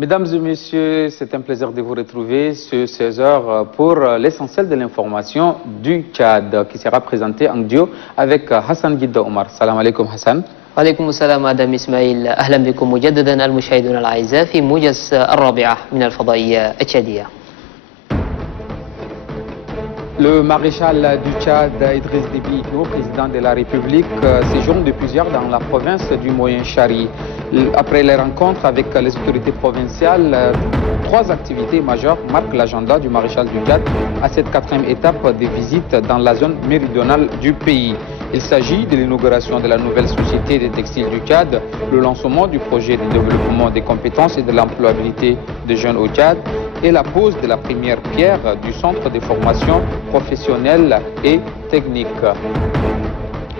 Mesdames et messieurs, c'est un plaisir de vous retrouver ce 16h pour l'essentiel de l'information du Tchad qui sera présenté en duo avec Hassan Guida Omar. Salam alaikum Hassan. وعليكم السلام مدام إسماعيل. أهلا بكم مجددا المشاهدون الأعزاء في موجز الرابعة من الفضائية التشادية. Le maréchal du Tchad, Idriss Déby Itno, président de la République, séjourne depuis hier dans la province du Moyen-Chari. Après les rencontres avec les autorités provinciales, 3 activités majeures marquent l'agenda du maréchal du Tchad à cette 4e étape des visites dans la zone méridionale du pays. Il s'agit de l'inauguration de la nouvelle société des textiles du Tchad, le lancement du projet de développement des compétences et de l'employabilité des jeunes au Tchad et la pose de la première pierre du centre de formation professionnelle et technique.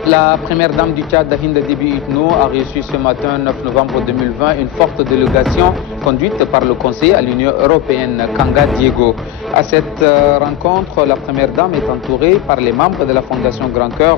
La première dame du Tchad, Hinda Déby Itno, a reçu ce matin, 9 novembre 2020, une forte délégation conduite par le conseiller à l'Union européenne, Kanga Diego. À cette rencontre, la première dame est entourée par les membres de la Fondation Grand Cœur.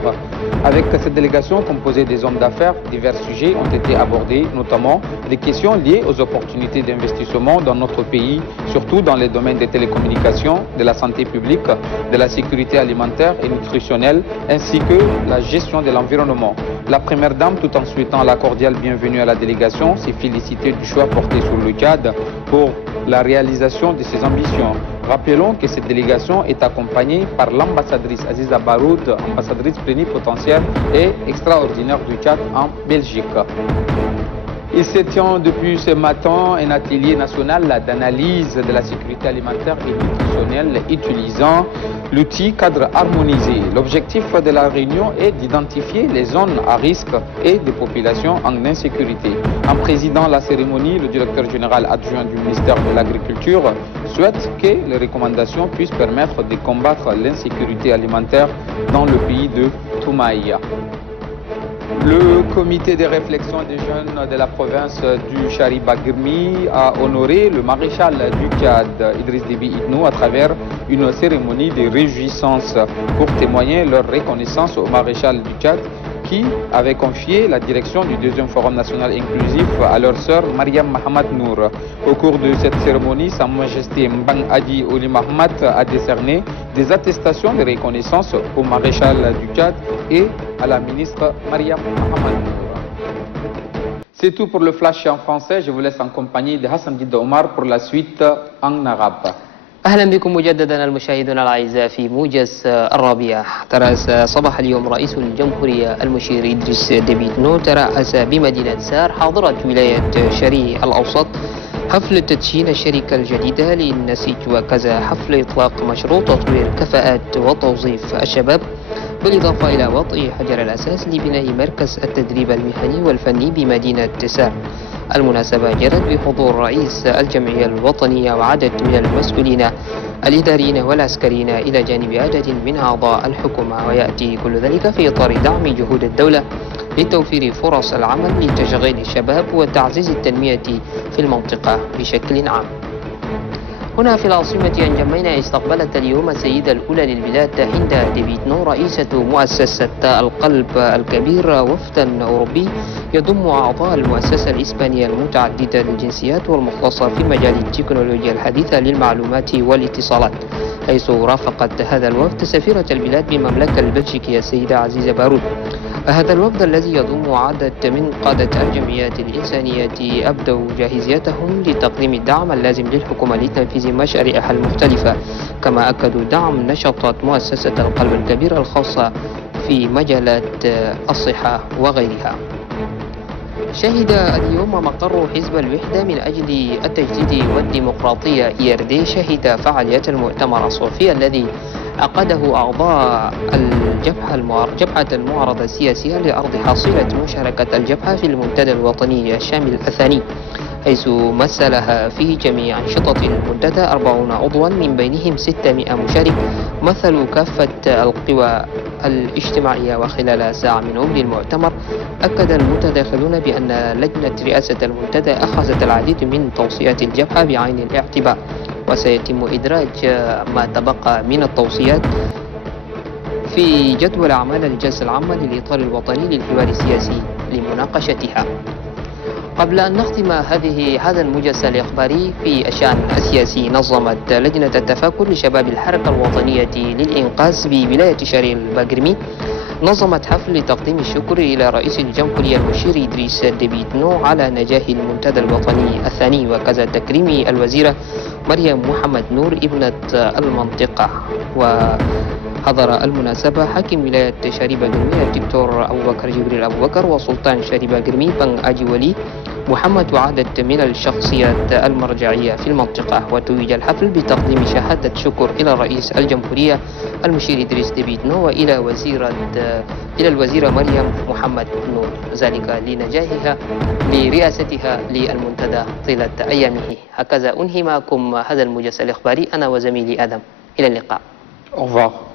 Avec cette délégation composée des hommes d'affaires, divers sujets ont été abordés, notamment des questions liées aux opportunités d'investissement dans notre pays, surtout dans les domaines des télécommunications, de la santé publique, de la sécurité alimentaire et nutritionnelle, ainsi que la gestion de l'environnement. La première dame, tout en souhaitant la cordiale bienvenue à la délégation, s'est félicitée du choix porté sur le Tchad pour la réalisation de ses ambitions. Rappelons que cette délégation est accompagnée par l'ambassadrice Aziza Baroud, ambassadrice plénipotentiaire et extraordinaire du Tchad en Belgique. Il se tient depuis ce matin un atelier national d'analyse de la sécurité alimentaire et nutritionnelle utilisant l'outil cadre harmonisé. L'objectif de la réunion est d'identifier les zones à risque et des populations en insécurité. En présidant la cérémonie, le directeur général adjoint du ministère de l'Agriculture souhaite que les recommandations puissent permettre de combattre l'insécurité alimentaire dans le pays de Toumaïa. Le comité de réflexion des jeunes de la province du Chari-Bagirmi a honoré le maréchal du Tchad, Idriss Déby Itno, à travers une cérémonie de réjouissance pour témoigner leur reconnaissance au maréchal du Tchad qui avait confié la direction du 2e Forum national inclusif à leur sœur Mariam Mahamad Nour. Au cours de cette cérémonie, Sa Majesté Mbang Adi Oli Mahamat a décerné des attestations de reconnaissance au maréchal du Tchad et à la ministre Mariam Mahamad Nour. C'est tout pour le flash en français. Je vous laisse en compagnie de Hassan Guida Omar pour la suite en arabe. أهلا بكم مجددا المشاهدون الأعزاء في موجز الرابعة. ترأس صباح اليوم رئيس الجمهورية المشير إدريس ديبي إتنو ترأس بمدينة سار حاضرة ولاية شري الأوسط حفل تدشين الشركة الجديدة للنسيج وكذا حفل إطلاق مشروع تطوير كفاءات وتوظيف الشباب بالإضافة إلى وضع حجر الأساس لبناء مركز التدريب المهني والفني بمدينة سار. المناسبة جرت بحضور رئيس الجمعية الوطنية وعدد من المسؤولين الإداريين والعسكريين إلى جانب عدد من أعضاء الحكومة، ويأتي كل ذلك في إطار دعم جهود الدولة لتوفير فرص العمل لتشغيل الشباب وتعزيز التنمية في المنطقة بشكل عام. هنا في العاصمة أنجمينا استقبلت اليوم السيدة الأولى للبلاد هندا ديبي إتنو رئيسة مؤسسة القلب الكبير وفدا أوروبي يضم أعضاء المؤسسة الإسبانية المتعددة الجنسيات والمختصة في مجال التكنولوجيا الحديثة للمعلومات والاتصالات، حيث رافقت هذا الوفد سفيرة البلاد بالمملكة البلجيكية السيدة عزيزة بارود. هذا الوفد الذي يضم عدد من قادة الجمعيات الإنسانية أبدوا جاهزيتهم لتقديم الدعم اللازم للحكومة لتنفيذ مشاريعها المختلفة، كما أكدوا دعم نشاطات مؤسسة القلب الكبير الخاصة في مجالات الصحة وغيرها. شهد اليوم مقر حزب الوحدة من أجل التجديد والديمقراطية ERD شهد فعاليات المؤتمر الصوفي الذي عقده أعضاء جبهة المعارضة السياسية لأرض حصيلة مشاركة الجبهة في المنتدى الوطني الشامل الثاني، حيث مثلها في جميع أنشطة المنتدى 40 عضوا من بينهم 600 مشارك مثلوا كافة القوى الاجتماعية. وخلال ساعة من عمر المؤتمر أكد المتداخلون بأن لجنة رئاسة المنتدى أخذت العديد من توصيات الجبهة بعين الاعتبار، وسيتم إدراج ما تبقى من التوصيات في جدول أعمال الجلسة العامة للإطار الوطني للحوار السياسي لمناقشتها. قبل أن نختم هذا الموجز الإخباري في الشأن السياسي، نظمت لجنة التفكر لشباب الحركة الوطنية للإنقاذ بولاية شارع الباقرمي نظمت حفل لتقديم الشكر إلى رئيس الجمهورية المشير إدريس ديبي إتنو على نجاح المنتدى الوطني الثاني، وكذا تكريم الوزيرة مريم محمد نور ابنة المنطقة. وحضر المناسبة حاكم ولاية شارع الباقرمي الدكتور أبو بكر جبريل أبو بكر وسلطان شارع الباقرمي بن أجي ولي محمد وعدد من الشخصيات المرجعية في المنطقة. وتوج الحفل بتقديم شهادة شكر إلى رئيس الجمهورية المشير إدريس ديبي إتنو وإلى الوزيرة مريم محمد نور، ذلك لنجاحها لرئاستها للمنتدى طيلة أيامه. هكذا أنهي معكم هذا الموجز الإخباري أنا وزميلي آدم، إلى اللقاء. Au revoir.